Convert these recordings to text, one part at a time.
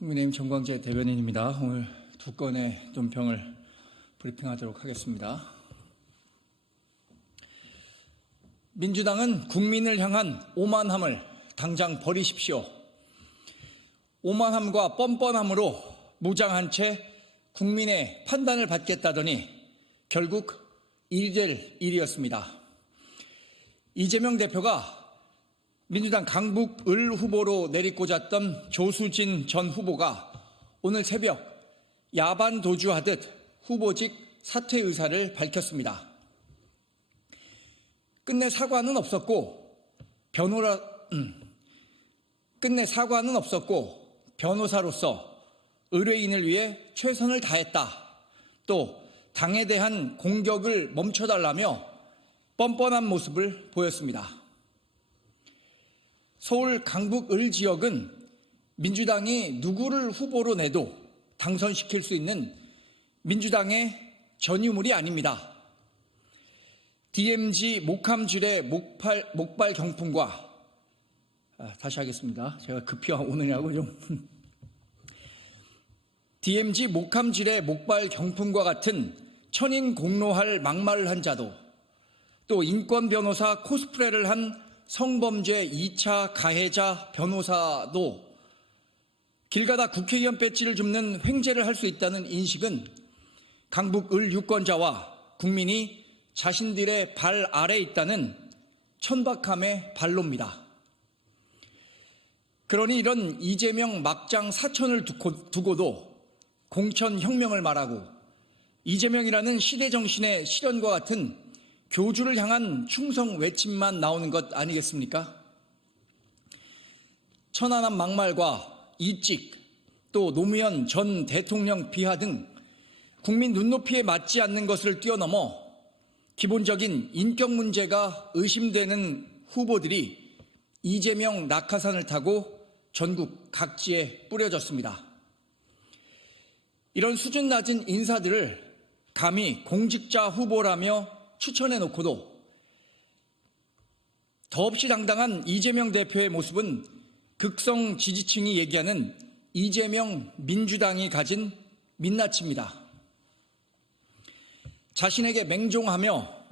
국민의힘 정광재 대변인입니다. 오늘 두 건의 논평을 브리핑하도록 하겠습니다. 민주당은 국민을 향한 오만함을 당장 버리십시오. 오만함과 뻔뻔함으로 무장한 채 국민의 판단을 받겠다더니 결국 일이 될 일이었습니다. 이재명 대표가 민주당 강북 을 후보로 내리꽂았던 조수진 전 후보가 오늘 새벽 야반 도주하듯 후보직 사퇴 의사를 밝혔습니다. 끝내 사과는 없었고 변호사로서 의뢰인을 위해 최선을 다했다. 또 당에 대한 공격을 멈춰달라며 뻔뻔한 모습을 보였습니다. 서울 강북 을 지역은 민주당이 누구를 후보로 내도 당선시킬 수 있는 민주당의 전유물이 아닙니다. DMZ 목함질의 목발 경풍과 다시 하겠습니다. 제가 급히 오느냐고 좀 DMZ 목함질의 목발 경풍과 같은 천인공노할 막말을 한 자도 또 인권 변호사 코스프레를 한 성범죄 2차 가해자 변호사도 길 가다 국회의원 배지를 줍는 횡재를 할 수 있다는 인식은 강북 을 유권자와 국민이 자신들의 발 아래에 있다는 천박함의 발로입니다. 그러니 이런 이재명 막장 사천을 두고도 공천혁명을 말하고 이재명이라는 시대정신의 실현과 같은 교주를 향한 충성 외침만 나오는 것 아니겠습니까? 천안함 막말과 이찍 또 노무현 전 대통령 비하 등 국민 눈높이에 맞지 않는 것을 뛰어넘어 기본적인 인격 문제가 의심되는 후보들이 이재명 낙하산을 타고 전국 각지에 뿌려졌습니다. 이런 수준 낮은 인사들을 감히 공직자 후보라며 추천해놓고도 더없이 당당한 이재명 대표의 모습은 극성 지지층이 얘기하는 이재명 민주당이 가진 민낯입니다. 자신에게 맹종하며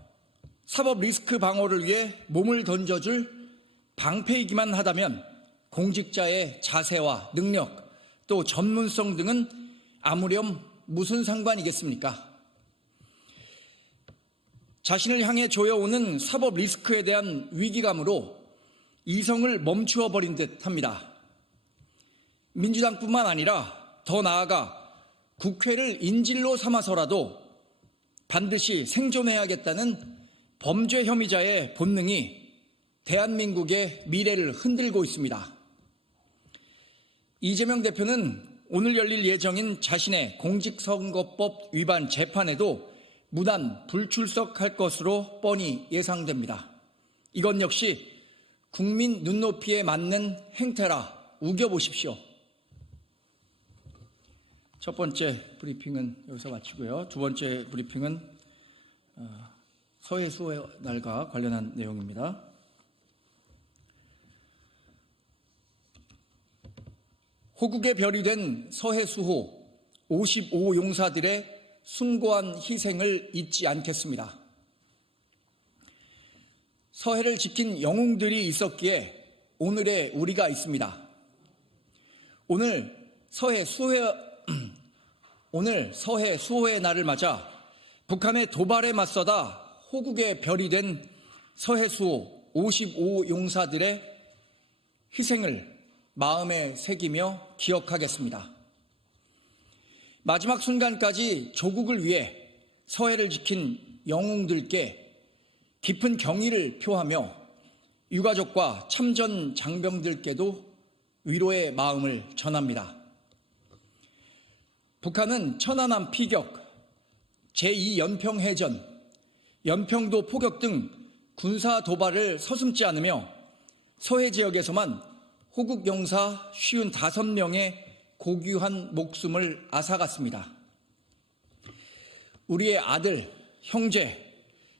사법 리스크 방어를 위해 몸을 던져줄 방패이기만 하다면 공직자의 자세와 능력 또 전문성 등은 아무렴 무슨 상관이겠습니까? 자신을 향해 조여오는 사법 리스크에 대한 위기감으로 이성을 멈추어 버린 듯 합니다. 민주당뿐만 아니라 더 나아가 국회를 인질로 삼아서라도 반드시 생존해야겠다는 범죄 혐의자의 본능이 대한민국의 미래를 흔들고 있습니다. 이재명 대표는 오늘 열릴 예정인 자신의 공직선거법 위반 재판에도 무단 불출석할 것으로 뻔히 예상됩니다. 이건 역시 국민 눈높이에 맞는 행태라 우겨보십시오. 첫 번째 브리핑은 여기서 마치고요. 두 번째 브리핑은 서해수호 날과 관련한 내용입니다. 호국의 별이 된 서해수호 55용사들의 숭고한 희생을 잊지 않겠습니다. 서해를 지킨 영웅들이 있었기에 오늘의 우리가 있습니다. 오늘 서해 수호의 날을 맞아 북한의 도발에 맞서다 호국의 별이 된 서해수호 55용사들의 희생을 마음에 새기며 기억하겠습니다. 마지막 순간까지 조국을 위해 서해를 지킨 영웅들께 깊은 경의를 표하며 유가족과 참전 장병들께도 위로의 마음을 전합니다. 북한은 천안함 피격, 제2연평해전, 연평도 포격 등 군사 도발을 서슴지 않으며 서해 지역에서만 호국 용사 55명의 고귀한 목숨을 앗아갔습니다. 우리의 아들, 형제,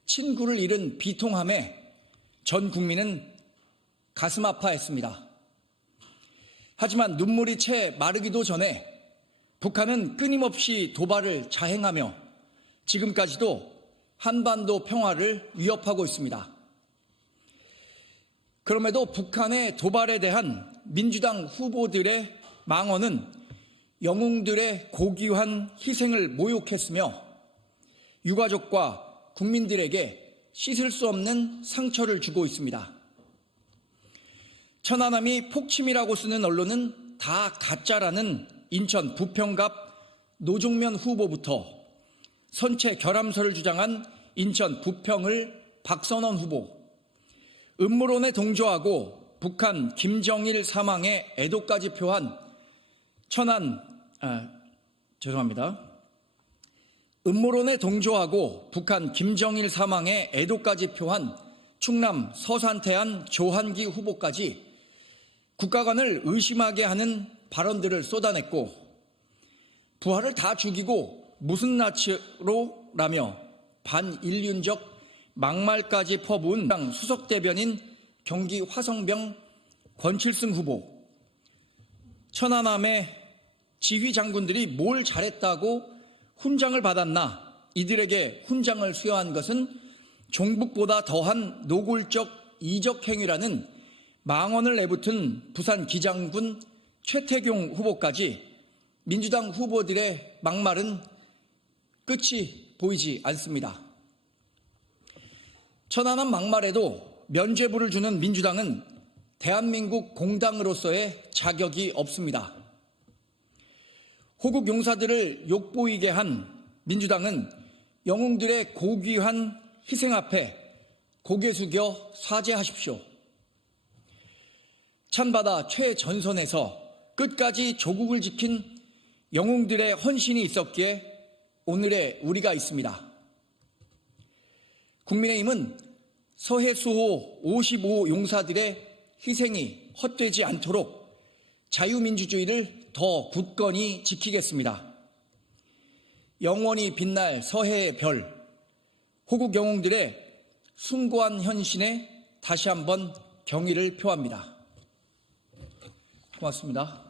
친구를 잃은 비통함에 전 국민은 가슴 아파했습니다. 하지만 눈물이 채 마르기도 전에 북한은 끊임없이 도발을 자행하며 지금까지도 한반도 평화를 위협하고 있습니다. 그럼에도 북한의 도발에 대한 민주당 후보들의 망언은 영웅들의 고귀한 희생을 모욕했으며 유가족과 국민들에게 씻을 수 없는 상처를 주고 있습니다. 천안함이 폭침이라고 쓰는 언론은 다 가짜라는 인천 부평갑 노종면 후보부터 선체 결함설을 주장한 인천 부평을 박선원 후보, 음모론에 동조하고 북한 김정일 사망에 애도까지 표한 음모론에 동조하고 북한 김정일 사망에 애도까지 표한 충남 서산태안 조한기 후보까지 국가관을 의심하게 하는 발언들을 쏟아냈고 부하를 다 죽이고 무슨 나치로라며 반인륜적 막말까지 퍼부은 당 수석대변인 경기 화성병 권칠승 후보, 천안함의 지휘 장군들이 뭘 잘했다고 훈장을 받았나, 이들에게 훈장을 수여한 것은 종북보다 더한 노골적 이적 행위라는 망언을 내붙은 부산 기장군 최태경 후보까지 민주당 후보들의 막말은 끝이 보이지 않습니다. 천안함 막말에도 면죄부를 주는 민주당은 대한민국 공당으로서의 자격이 없습니다. 호국 용사들을 욕보이게 한 민주당은 영웅들의 고귀한 희생 앞에 고개 숙여 사죄하십시오. 찬바다 최전선에서 끝까지 조국을 지킨 영웅들의 헌신이 있었기에 오늘의 우리가 있습니다. 국민의힘은 서해수호 55 용사들의 희생이 헛되지 않도록 자유민주주의를 더 굳건히 지키겠습니다. 영원히 빛날 서해의 별, 호국 영웅들의 숭고한 헌신에 다시 한번 경의를 표합니다. 고맙습니다.